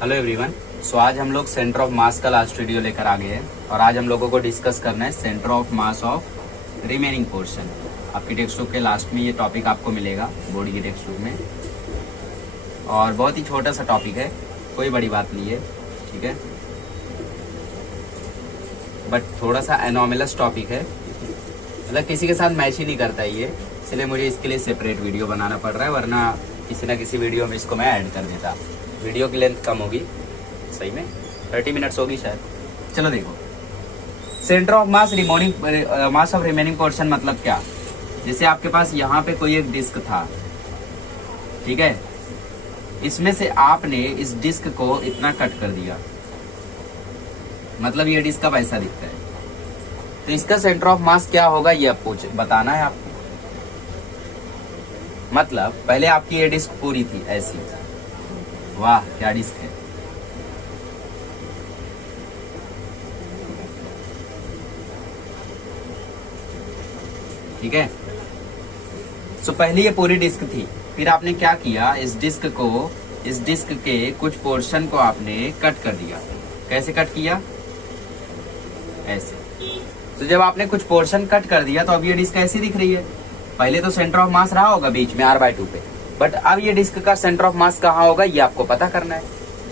Hello everyone. सो आज हम लोग सेंटर ऑफ मास का लास्ट वीडियो लेकर आ गए हैं और आज हम लोगों को डिस्कस करना है centre of mass of remaining portion. आपकी टेक्स्ट बुक के लास्ट में ये टॉपिक आपको मिलेगा बोर्ड की टेक्स्ट बुक में, और बहुत ही छोटा सा टॉपिक है, कोई बड़ी बात नहीं है, ठीक है, बट थोड़ा सा एनोमलस टॉपिक है, मतलब किसी के साथ मैच ही नहीं करता ये, इसलिए मुझे इसके लिए सेपरेट वीडियो बनाना पड़ रहा है, वरना किसी ना किसी वीडियो में इसको मैं ऐड कर देता। वीडियो की लेंथ कम होगी, सही में 30 मिनट्स होगी शायद। चलो देखो, centre of mass mass of remaining portion मतलब क्या। जैसे आपके पास यहाँ पे कोई एक डिस्क था, ठीक है, इसमें से आपने इस डिस्क को इतना कट कर दिया, मतलब ये डिस्क का ऐसा दिखता है, तो इसका सेंटर ऑफ मास क्या होगा ये आप बताना है आपको। मतलब पहले आपकी ये डिस्क पूरी थी ऐसी, वाह क्या डिस्क है, ठीक है। सो पहले ये पूरी डिस्क थी, फिर आपने क्या किया, इस डिस्क के कुछ पोर्शन को आपने कट कर दिया। कैसे कट किया, ऐसे। तो जब आपने कुछ पोर्शन कट कर दिया तो अब ये डिस्क ऐसी दिख रही है। पहले तो सेंटर ऑफ मास रहा होगा बीच में r/2 पे, बट अब ये डिस्क का सेंटर ऑफ मास कहाँ होगा ये आपको पता करना है।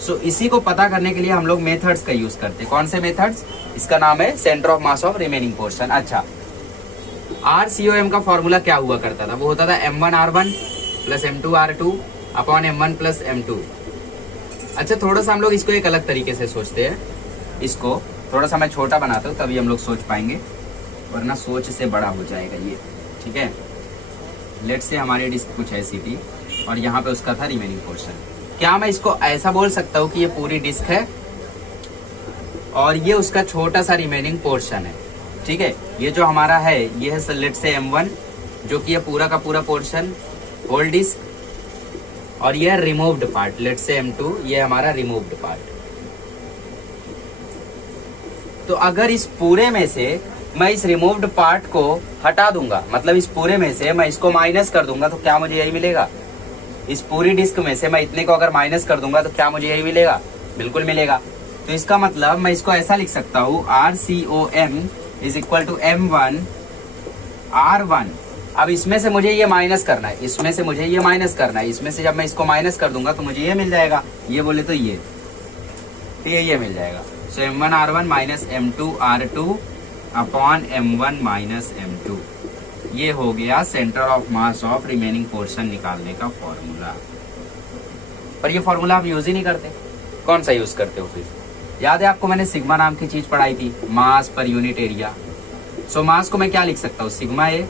सो इसी को पता करने के लिए हम लोग मेथड्स का यूज करते हैं। कौन से मेथड्स, इसका नाम है centre of mass of remaining portion. अच्छा, RCOM का फॉर्मूला क्या हुआ करता था, वो होता था m1r1 plus m2r2 upon m1 plus m2। अच्छा, थोड़ा सा हम लोग इसको एक अलग तरीके से सोचते हैं, इसको थोड़ा सा मैं छोटा बनाता हूँ तभी हम लोग सोच पाएंगे, वरना सोच से बड़ा हो जाएगा ये, ठीक है। लेट से हमारी डिस्क कुछ ऐसी थी और यहाँ पे उसका था रिमेनिंग पोर्शन। क्या मैं इसको ऐसा बोल सकता हूँ कि ये पूरी डिस्क है और ये उसका छोटा सा रिमेनिंग पोर्शन है, ठीक है। ये जो हमारा है ये है लेट से m1, जो कि ये पूरा का पूरा पोर्शन होल डिस्क, और ये है रिमूव्ड पार्ट लेट से m2, ये हमारा रिमूव्ड पार्ट। तो अगर इस पूरे में से मैं इस रिमूव्ड पार्ट को हटा दूंगा, मतलब इस पूरे में से मैं इसको माइनस कर दूंगा, तो क्या मुझे यही मिलेगा। इस पूरी डिस्क में से मैं इतने को अगर माइनस कर दूंगा तो क्या मुझे यही मिलेगा, बिल्कुल मिलेगा। तो इसका मतलब मैं इसको ऐसा लिख सकता हूँ, RCOM is equal to m1 r1। अब इसमें से मुझे ये माइनस करना है, इसमें से मुझे ये माइनस करना है, इसमें से जब मैं इसको माइनस कर दूंगा तो मुझे ये मिल जाएगा, ये बोले तो ये, तो ये मिल जाएगा। सो m1 r1 minus m2 r2 upon m1 minus m2, ये हो गया centre of mass of remaining portion निकालने का फॉर्मूला। पर ये फॉर्मूला आप यूज ही नहीं करते। कौन सा यूज करते हो फिर? याद है आपको मैंने सिग्मा नाम की चीज पढ़ाई थी, मास पर यूनिट एरिया। सो मास को मैं क्या लिख सकता हूँ, सिग्मा ए।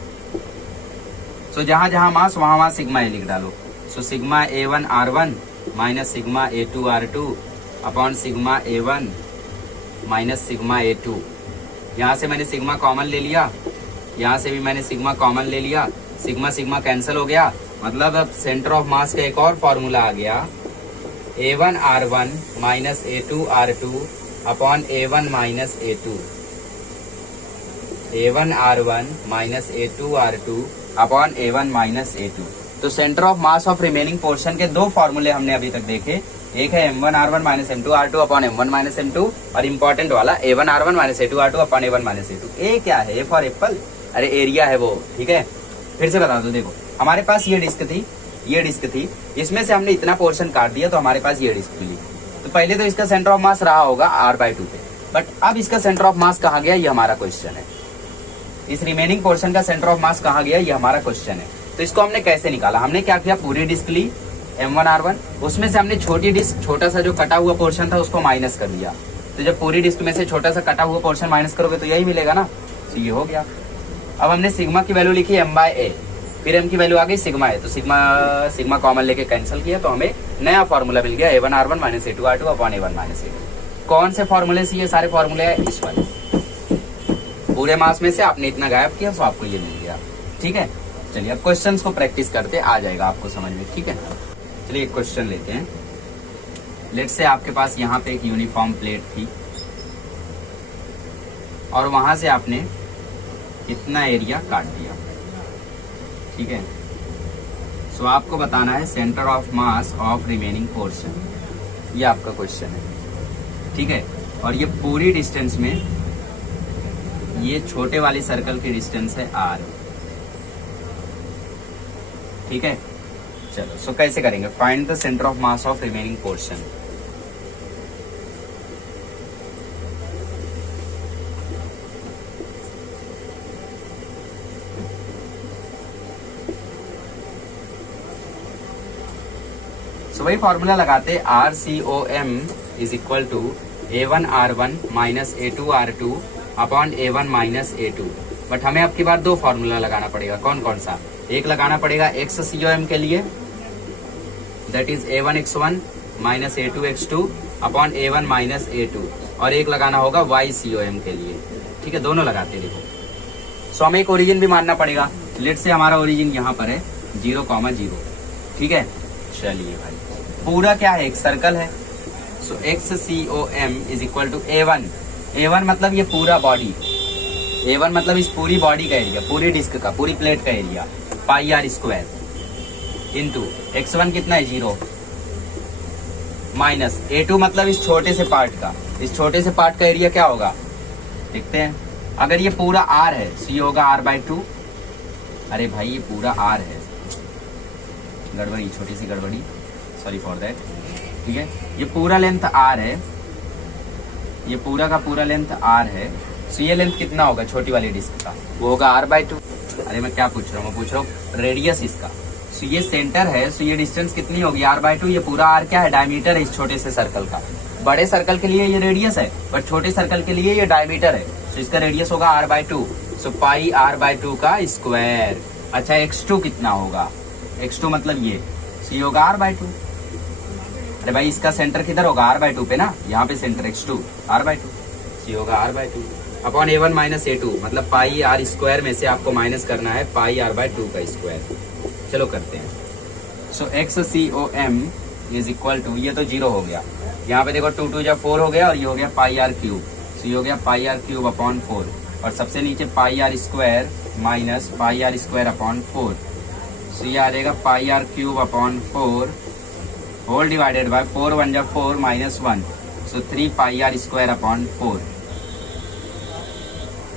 सो जहां जहां मास वहां सिग्मा ए लिख डालो। So sigma A1 r1 minus sigma A2 r2 upon sigma A1 minus sigma A2। यहाँ से मैंने सिग्मा कॉमन ले लिया, यहाँ से भी मैंने सिग्मा कॉमन ले लिया, सिग्मा सिग्मा कैंसिल हो गया, मतलब अब सेंटर ऑफ मास का एक और फॉर्मूला आ गया, A1 r1 minus A2 r2 upon A1 minus A2, A1 r1 minus A2 r2 upon A1 minus A2। तो centre of mass of remaining portion के दो फॉर्मूले हमने अभी तक देखे, एक है m1 r1 minus m2 r2 upon m1 minus m2, और इम्पोर्टेंट वाला A1 r1 minus A2 r2 upon A1 minus A2। ए क्या है, ए फॉर एप्पल, अरे एरिया है वो, ठीक है। फिर से बता दो, देखो हमारे पास ये डिस्क थी, इसमें से हमने इतना पोर्शन काट दिया तो हमारे पास ये डिस्क मिली। तो पहले तो इसका सेंटर ऑफ मास रहा होगा r/2 पे, बट अब इसका सेंटर ऑफ मास कहाँ गया ये हमारा क्वेश्चन है। इस रिमेनिंग पोर्शन का सेंटर ऑफ मास कहाँ गया ये हमारा क्वेश्चन है। तो इसको हमने कैसे निकाला, हमने क्या किया, पूरी डिस्क ली m1 r1, उसमें से हमने छोटी डिस्क, छोटा सा जो कटा हुआ पोर्शन था उसको माइनस कर दिया। तो जब पूरी डिस्क में से छोटा सा कटा हुआ पोर्शन माइनस करोगे तो यही मिलेगा ना, तो ये हो गया। अब हमने सिग्मा की वैल्यू लिखी m/a, फिर m की वैल्यू आ गई सिग्मा ए, तो सिग्मा कॉमन लेके कैंसिल किया तो हमें नया फॉर्मूला मिल गया, A1 r1 minus A2 r2 upon A1 minus A2। कौन से फॉर्मूले से, ये सारे फॉर्मूले है इस वाले, पूरे मास में से आपने इतना गायब किया तो आपको ये मिल गया, ठीक है। चलिए अब क्वेश्चंस को प्रैक्टिस करते, आ जाएगा आपको समझ में, ठीक है। चलिए एक क्वेश्चन लेते हैं। लेट से आपके पास यहाँ पे एक यूनिफॉर्म प्लेट थी और वहां से आपने इतना एरिया काट दिया, ठीक है। सो आपको बताना है centre of mass of remaining portion. ये आपका क्वेश्चन है, ठीक है। और ये पूरी डिस्टेंस में ये छोटे वाली सर्कल की डिस्टेंस है r, ठीक है। चलो सो कैसे करेंगे, find the centre of mass of remaining portion. तो वही फॉर्मूला लगाते, RCOM is equal to A1R1 minus A2R2 upon A1 minus A2। But हमें अब की बार दो फॉर्मूला लगाना पड़ेगा। कौन कौन सा? एक लगाना पड़ेगा XCOM के लिए, that is A1X1 minus A2X2 upon A1 minus A2, और एक लगाना होगा YCOM के लिए, ठीक है। दोनों लगाते देखो। सो हमें एक ओरिजिन भी मानना पड़ेगा। लेट से हमारा ओरिजिन यहाँ पर है 0,0, ठीक है। चलिए भाई, पूरा क्या है, एक सर्कल है। So XCOM is equal to A1 मतलब ये पूरा बॉडी, A1 मतलब इस पूरी बॉडी का एरिया, पूरी डिस्क का, पूरी प्लेट का area, pi r square into X1 कितना है 0, माइनस A2 मतलब इस छोटे से पार्ट का, इस छोटे से पार्ट का एरिया क्या होगा देखते हैं। अगर ये पूरा R है तो ये होगा R/2। अरे भाई ये पूरा R है, गड़बड़ी, छोटी सी गड़बड़ी, सॉरी फॉर दैट, ठीक है। ये पूरा लेंथ R है, ये पूरा का पूरा लेंथ R है। सो ये लेंथ कितना होगा छोटी वाली डिस्क का, वो होगा R/2। अरे मैं क्या पूछ रहा हूँ, मैं पूछ रहा हूँ रेडियस इसका। सो ये सेंटर है, सो ये डिस्टेंस कितनी होगी R/2। ये पूरा R क्या है, डायमीटर है इस छोटे से सर्कल का। बड़े सर्कल के लिए ये रेडियस है, बट छोटे सर्कल के लिए ये डायमीटर है, तो इसका रेडियस होगा R/2। सो पाई R/2 का स्क्वायर। अच्छा X2 कितना होगा, X2 मतलब ये होगा R/2। अरे भाई इसका सेंटर किधर होगा, R/2 पे ना, यहाँ पे सेंटर X2 R/2, ये होगा R/2 upon A1 minus A2, मतलब पाई R स्क्वायर में से आपको माइनस करना है पाई R/2 का स्क्वायर। चलो करते हैं। सो XCOM इज इक्वल टू, ये तो 0 हो गया, यहाँ पे देखो 2 2 जा 4 हो गया, और ये हो गया पाई R क्यूब। सो ये हो गया पाई R क्यूब अपॉन 4, और सबसे नीचे pi R square minus pi R square upon 4। So ये आ जाएगा pi R cube upon 4 whole divided by 4 1 जा 4 minus 1, so 3 pi R square upon 4।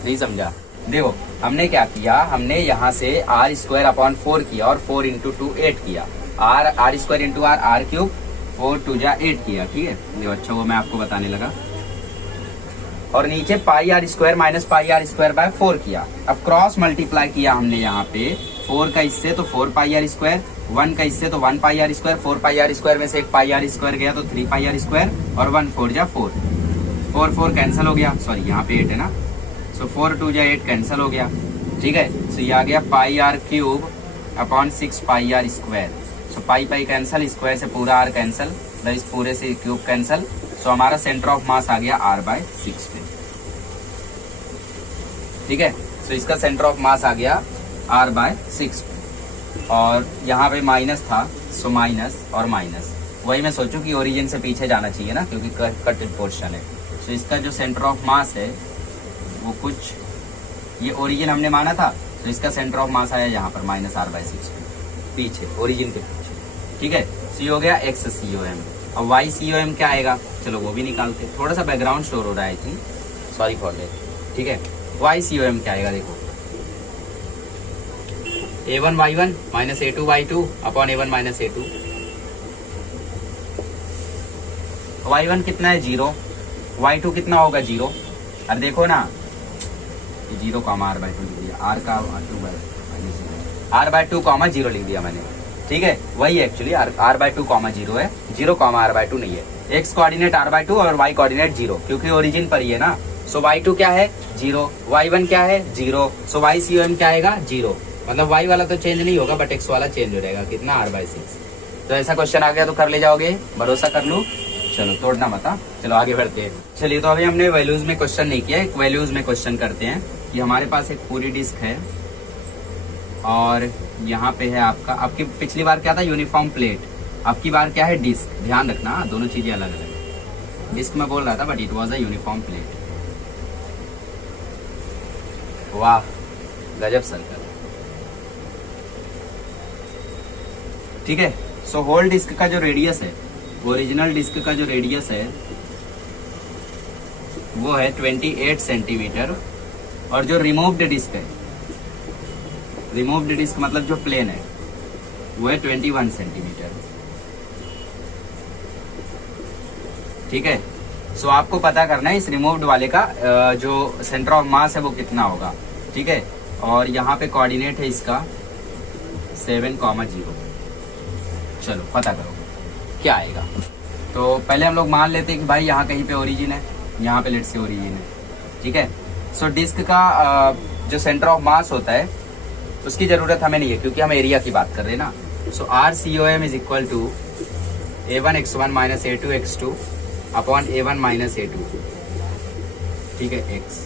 नहीं समझा? देखो हमने क्या किया, हमने यहाँ से R स्क्वायर अपॉन 4 किया, और 4 इंटू 2 8 किया, R square into R cube, 4 2 जा 8 किया, ठीक है। देखो अच्छा वो मैं आपको बताने लगा, और नीचे pi R square minus pi R square by 4 किया। अब क्रॉस मल्टीप्लाई किया हमने यहाँ पे 4 का इससे, तो 4 पाई R स्क्वायर, 1 का इससे तो 1 पाई R स्क्वायर, 4 पाई R स्क्वायर में से एक पाई R स्क्वायर गया तो 3 पाई R स्क्वायर, और 1 4 जा 4, 4 4 कैंसिल हो गया, सॉरी यहाँ पे 8 है ना, सो 4 2 जा 8 कैंसिल हो गया, ठीक है। सो ये आ गया पाई R क्यूब अपॉन 6 पाई R स्क्वायर। सो पाई पाई कैंसिल, स्क्वायर से पूरा R कैंसिल, इस पूरे से क्यूब कैंसिल। सो हमारा सेंटर ऑफ मास आ गया R/6 पे, ठीक है। सो इसका सेंटर ऑफ मास आ गया R/6 पे, और यहाँ पे माइनस था, सो माइनस और माइनस, वही मैं सोचूं कि ओरिजिन से पीछे जाना चाहिए ना, क्योंकि कट पोर्शन है। सो इसका जो सेंटर ऑफ मास है वो कुछ, ये ओरिजिन हमने माना था, तो इसका सेंटर ऑफ मास आया यहाँ पर माइनस R/6 पे, पीछे ओरिजिन के पीछे, ठीक है। सी हो गया XCOM। अब YCOM क्या आएगा, चलो वो भी निकालते, थोड़ा सा बैकग्राउंड स्टोर हो रहा है, I think, sorry for that, ठीक है। YCOM क्या आएगा देखो, A1 Y1 minus A2 Y2 upon A1 minus A2। Y1 कितना है 0, Y2 कितना होगा 0, अरे देखो ना 0 कॉमा R/2 लिख दिया, R का R/2 कॉमा 0 लिख दिया मैंने, ठीक है। वही एक्चुअली R/2 कॉमा 0 है, 0 कॉमा R/2 नहीं है। X कोऑर्डिनेट R/2 और Y कोऑर्डिनेट 0, क्योंकि ओरिजिन पर ही है ना। सो Y2 क्या है 0, Y1 क्या है 0, सो YCOM क्या आएगा 0, मतलब Y वाला तो चेंज नहीं होगा, बट X वाला चेंज हो जाएगा, कितना R/6। तो ऐसा क्वेश्चन आ गया तो कर ले जाओगे, भरोसा कर लो, चलो तोड़ना मत। चलो आगे बढ़ते हैं। चलिए तो अभी हमने वैल्यूज में क्वेश्चन नहीं किया, एक वैल्यूज में क्वेश्चन करते हैं। कि हमारे पास एक पूरी डिस्क है, और यहाँ पे है आपकी पिछली बार क्या था यूनिफॉर्म प्लेट, आपकी बार क्या है डिस्क। ध्यान रखना दोनों चीजें अलग अलग है, डिस्क में बोल रहा था but it was a uniform plate. वाह गजब सर्कल, ठीक है। सो होल डिस्क का जो रेडियस है ओरिजिनल डिस्क का जो रेडियस है वो है 28 सेंटीमीटर, और जो रिमूव्ड डिस्क है, रिमूव्ड डिस्क मतलब जो प्लेन है, वो है 21 सेंटीमीटर। ठीक है, सो आपको पता करना है इस रिमूव्ड वाले का जो सेंटर ऑफ मास है वो कितना होगा। ठीक है, और यहाँ पे कोऑर्डिनेट है इसका 7,0। चलो पता करो क्या आएगा। तो पहले हम लोग मान लेते हैं कि भाई यहाँ कहीं पे ओरिजिन है, यहाँ पे लेट से ओरिजिन है। ठीक है, सो डिस्क का जो सेंटर ऑफ मास होता है उसकी जरूरत हमें नहीं है, क्योंकि हम एरिया की बात कर रहे हैं ना। So RCOM is equal to A1x1 minus A2x2 upon A1 minus A2। ठीक है, x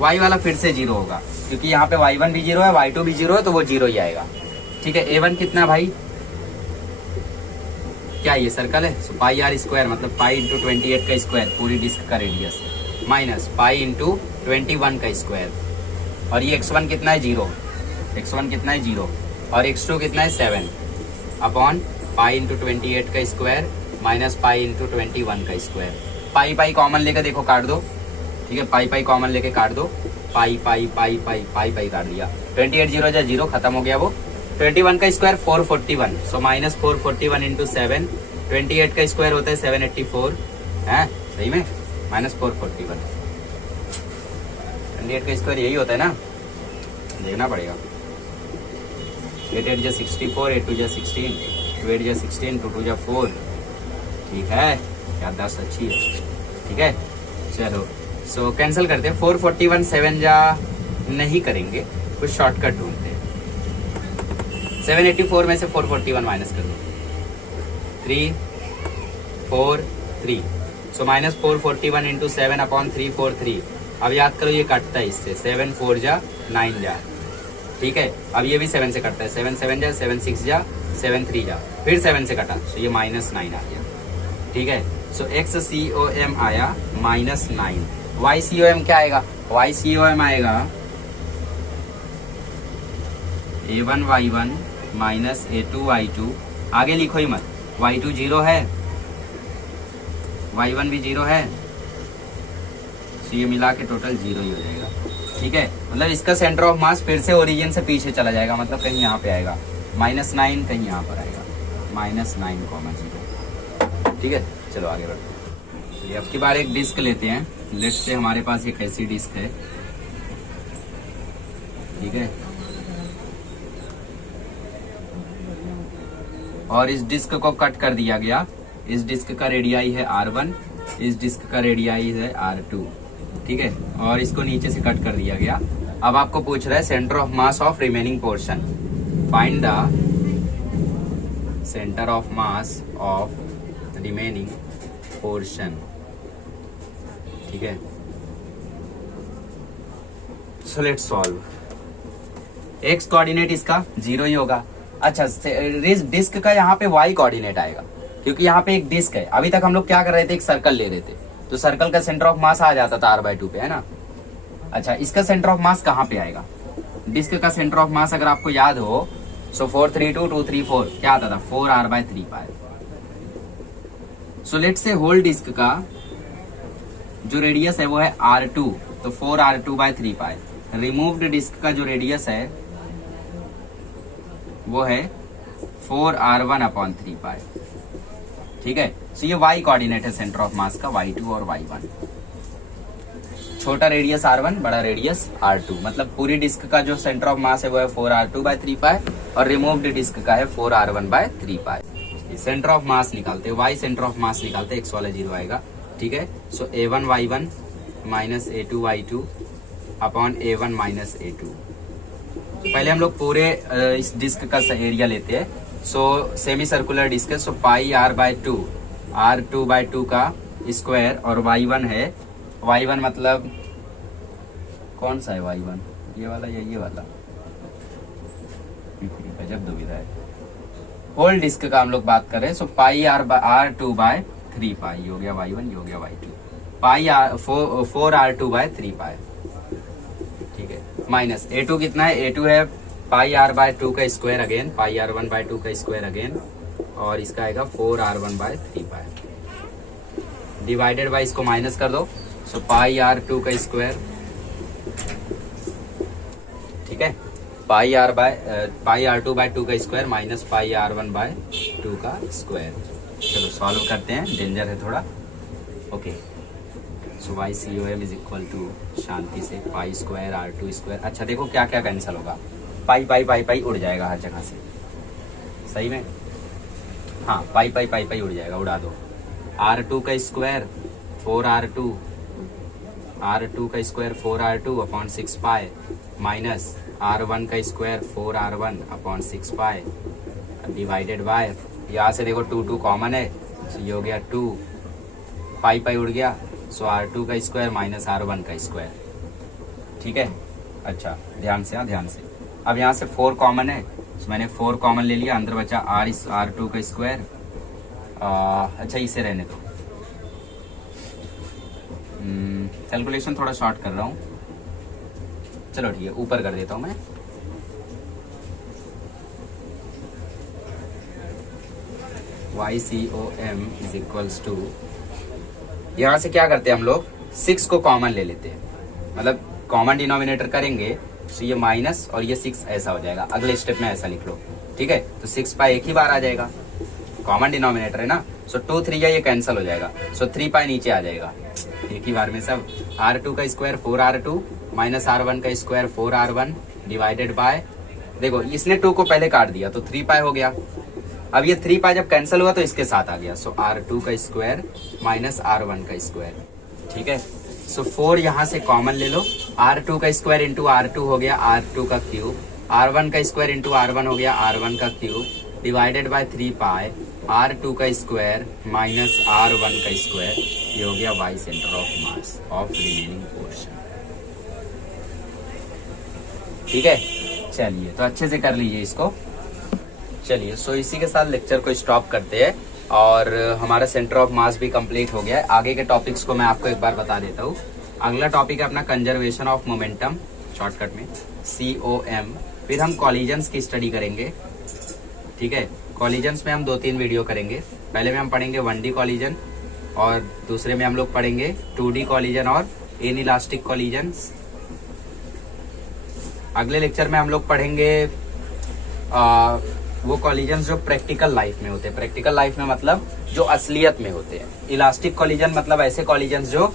y वाला फिर से 0 होगा, क्योंकि यहाँ पे y1 भी 0 है, y2 भी 0 है, तो वो 0 ही आएगा। ठीक है, A1 कितना भाई, क्या ये सर्कल है, सो पाई आर स्क्वायर मतलब पाई इंटू 28 का स्क्वायर पूरी डिस्क का रेडियस, माइनस पाई इंटू 21 का स्क्वायर, और ये x1 कितना है 0, x1 कितना है 0, और x2 कितना है 7 अपॉन पाई इंटू 28 का स्क्वायर माइनस पाई इंटू 21 का स्क्वायर। पाई पाई कॉमन लेकर देखो काट दो। ठीक है, पाई पाई कॉमन लेके काट दो, पाई पाई पाई पाई पाई पाई काट दिया, 28 0 जा 0 खत्म हो गया वो। 21 का स्क्वायर 441, सो माइनस 441 इंटू 7, 28 का स्क्वायर होता है 784 है, सही में माइनस 441, 28 का स्क्वायर यही होता है ना, देखना पड़ेगा। 8 8 जा 64, 8 2 जा 16, 2 8 जा 16, 2 2 जा 4। ठीक है, याददाश्त अच्छी है। ठीक है, चलो सो कैंसिल करते हैं, 441 7 जा नहीं करेंगे, कुछ शॉर्टकट ढूंढते हैं। 784 में से 441 माइनस कर दो, 3 4 3, सो माइनस 441 इंटू 7 अपॉन 343। अब याद करो ये कटता है इससे, 7 4 जा 9 जा। ठीक है, अब ये भी 7 से कटता है, 7 7 जा, 7 6 जा, 7 3 जा, फिर 7 से कटा, तो ये माइनस 9 आ गया। ठीक है, सो XCOM आया माइनस 9। YCOM क्या आएगा, YCOM आएगा A1 Y1 minus A2 Y2। आगे लिखो ही मत, Y2 0 है, Y1 भी 0 है, तो ये मिला के टोटल 0 ही हो जाएगा। ठीक है, मतलब इसका सेंटर ऑफ मास फिर से ओरिजिन से पीछे चला जाएगा, मतलब कहीं यहाँ पे आएगा -9, कहीं यहाँ पर आएगा -9,0। ठीक है, चलो आगे बढ़ते हैं। चलिए अब की बार एक डिस्क लेते हैं, लेट से हमारे पास एक ऐसी डिस्क है। ठीक है, और इस डिस्क को कट कर दिया गया। इस डिस्क का रेडियाई है R1, इस डिस्क का रेडियाई है R2। ठीक है, और इसको नीचे से कट कर दिया गया। अब आपको पूछ रहा है centre of mass of remaining portion, find the centre of mass of remaining portion. ठीक है, so let's solve. X coordinate इसका 0 ही होगा। अच्छा, डिस्क का यहाँ पे y कोऑर्डिनेट आएगा, क्योंकि यहाँ पे एक डिस्क है। अभी तक हम लोग क्या कर रहे थे, एक सर्कल ले रहे थे, तो सर्कल का सेंटर ऑफ मास आ जाता था R/2 पे, है ना। अच्छा, इसका सेंटर ऑफ मास कहाँ पे आएगा, डिस्क का सेंटर ऑफ मास अगर आपको याद हो, सो 432 234 क्या आता था, 4R/3 pi. So let's say whole disc का जो रेडियस है वो है R2, तो 4R2/3 पाई। रिमूव्ड डिस्क का जो रेडियस है वो है 4R1/3 पाई। ठीक है, सो ये y कोऑर्डिनेट है सेंटर ऑफ मास का, Y2 और Y1। छोटा रेडियस R1, बड़ा रेडियस R2, मतलब पूरी डिस्क का जो सेंटर ऑफ मास है वो है 4R2/3 पाई, और रिमूव्ड डिस्क का है 4R1/3 पाई। सेंटर ऑफ मास निकालते हैं, y सेंटर ऑफ मास निकालते हैं, x वाला 0 आएगा। ठीक है, सो A1 Y1 minus A2 Y2 upon A1 minus A2। पहले हम लोग पूरे इस डिस्क का एरिया लेते हैं। सो सेमी सर्कुलर डिस्क है, सो पाई R/2, R2/2 का स्क्वायर, और Y1 है, Y1 मतलब कौन सा है Y1, ये वाला या ये वाला, गजब दुविधा है। होल डिस्क का हम लोग बात कर रहे हैं, सो पाई R2/3 पाई हो गया Y1, ये हो गया Y2, पाई 4R2/3 पाई। ठीक है, माइनस A2 कितना है, A2 है पाई R/2 का स्क्वायर अगेन, पाई R1/2 का स्क्वायर अगेन, और इसका आएगा 4r1/3π डिवाइडेड बाई, इसको माइनस कर दो, सो पाई r2 का स्क्वायर, ठीक है, पाई r2/2 का स्क्वायर माइनस पाई r1/2 का स्क्वायर। चलो सॉल्व करते हैं, डेंजर है थोड़ा। Okay, so YCOM is equal to, शांति से, पाई स्क्वायर r2 स्क्वायर। अच्छा देखो क्या क्या कैंसिल होगा, पाई पाई पाई पाई उड़ जाएगा हर जगह से, सही में, हाँ पाई पाई पाई पाई उड़ जाएगा, उड़ा दो। r2 का स्क्वायर 4r2, r2 का square 4r2 upon 6π minus r1 का square 4r1 upon 6π divided by, यहाँ से देखो 2 2 कॉमन है, तो ये हो गया 2, पाई पाई उड़ गया, सो r2 का स्क्वायर माइनस r1 का स्क्वायर, ठीक है। अच्छा ध्यान से, हाँ ध्यान से, अब यहाँ से 4 कॉमन है, तो मैंने 4 कॉमन ले लिया, अंदर बचा r2 का स्क्वायर। अच्छा इसे रहने दो, कैलकुलेशन थोड़ा शॉर्ट कर रहा हूँ, चलो ठीक है, ऊपर कर देता हूँ मैं। YCOM इज इक्वल्स टू, यहाँ से क्या करते हैं हम लोग, 6 को कॉमन ले लेते हैं, मतलब कॉमन डिनोमिनेटर करेंगे, तो ये माइनस और ये 6 ऐसा हो जाएगा, अगले स्टेप में ऐसा लिख लो, ठीक है। तो 6π एक ही बार आ जाएगा, कॉमन डिनोमिनेटर है ना, सो 2 3 ये कैंसिल हो जाएगा, सो 3π नीचे आ जाएगा एक ही बार में सब। r2 का स्क्वायर 4r2 माइनस r1 का स्क्वायर 4r1 डिवाइडेड बाय, देखो इसने 2 को पहले काट दिया तो 3π हो गया, अब ये 3π जब कैंसिल हुआ तो इसके साथ आ गया, सो r2 का स्क्वायर माइनस r1 का स्क्वायर, ठीक है। सो 4 यहाँ से कॉमन ले लो, r2 का स्क्वायर इंटू r2 हो गया r2 का क्यूब, r1 का स्क्वायर इंटू r1 हो गया r1 का क्यूब डिवाइडेड बाय 3π r2 का स्क्वायर माइनस r1 का स्क्वायर, ये हो गया y centre of mass of remaining portion, ठीक है। चलिए तो अच्छे से कर लीजिए इसको। चलिए सो इसी के साथ लेक्चर को स्टॉप करते हैं, और हमारा सेंटर ऑफ मास भी कंप्लीट हो गया है। आगे के टॉपिक्स को मैं आपको एक बार बता देता हूँ। अगला टॉपिक है अपना कंजर्वेशन ऑफ मोमेंटम, शॉर्टकट में COM। फिर हम कॉलिजन्स की स्टडी करेंगे, ठीक है। कॉलिजन्स में हम 2-3 वीडियो करेंगे। पहले में हम पढ़ेंगे 1D कॉलिजन, और दूसरे में हम लोग पढ़ेंगे 2D कॉलिजन और इनइलास्टिक कॉलिजन्स। अगले लेक्चर में हम लोग पढ़ेंगे वो कॉलिजन्स जो प्रैक्टिकल लाइफ में होते हैं। प्रैक्टिकल लाइफ में मतलब जो असलियत में होते हैं। इलास्टिक कॉलिजन मतलब ऐसे कॉलिजन्स जो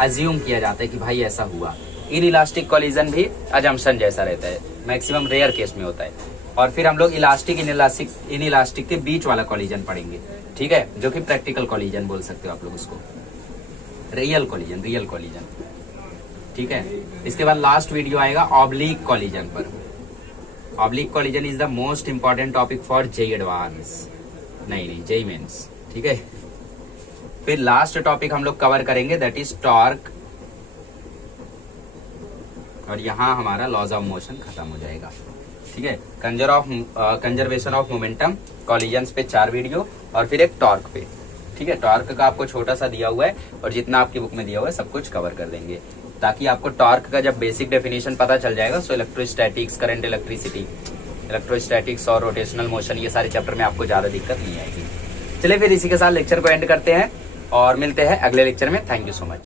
अज्यूम किया जाता है कि भाई ऐसा हुआ। इनइलास्टिक कॉलिजन भी अजम्पशन जैसा रहता है, मैक्सिमम रेयर केस में होता है। और फिर हम लोग इलास्टिक इनइलास्टिक के बीच वाला कॉलिजन पढ़ेंगे, ठीक है, जो कि प्रैक्टिकल कॉलिजन बोल सकते हो आप लोग उसको, रियल कॉलिजन, ठीक है। इसके बाद लास्ट वीडियो आएगा ऑब्लिक कॉलिजन पर। Oblique collision is the most important topic for JEE advance, नहीं जेई मेंस, ठीक है। फिर लास्ट टॉपिक हम लोग कवर करेंगे दैट इज टॉर्क, और यहाँ हमारा लॉज ऑफ मोशन खत्म हो जाएगा, ठीक है। कंजर्वेशन ऑफ मोमेंटम, कॉलिजन्स पे 4 वीडियो, और फिर एक टॉर्क पे, ठीक है। टॉर्क का आपको छोटा सा दिया हुआ है, और जितना आपकी बुक में दिया हुआ है सब कुछ कवर कर देंगे, ताकि आपको टॉर्क का जब बेसिक डेफिनेशन पता चल जाएगा, सो इलेक्ट्रोस्टैटिक्स, करंट इलेक्ट्रिसिटी, इलेक्ट्रोस्टैटिक्स और रोटेशनल मोशन, ये सारे चैप्टर में आपको ज्यादा दिक्कत नहीं आएगी। चलिए फिर इसी के साथ लेक्चर को एंड करते हैं और मिलते हैं अगले लेक्चर में। Thank you so much.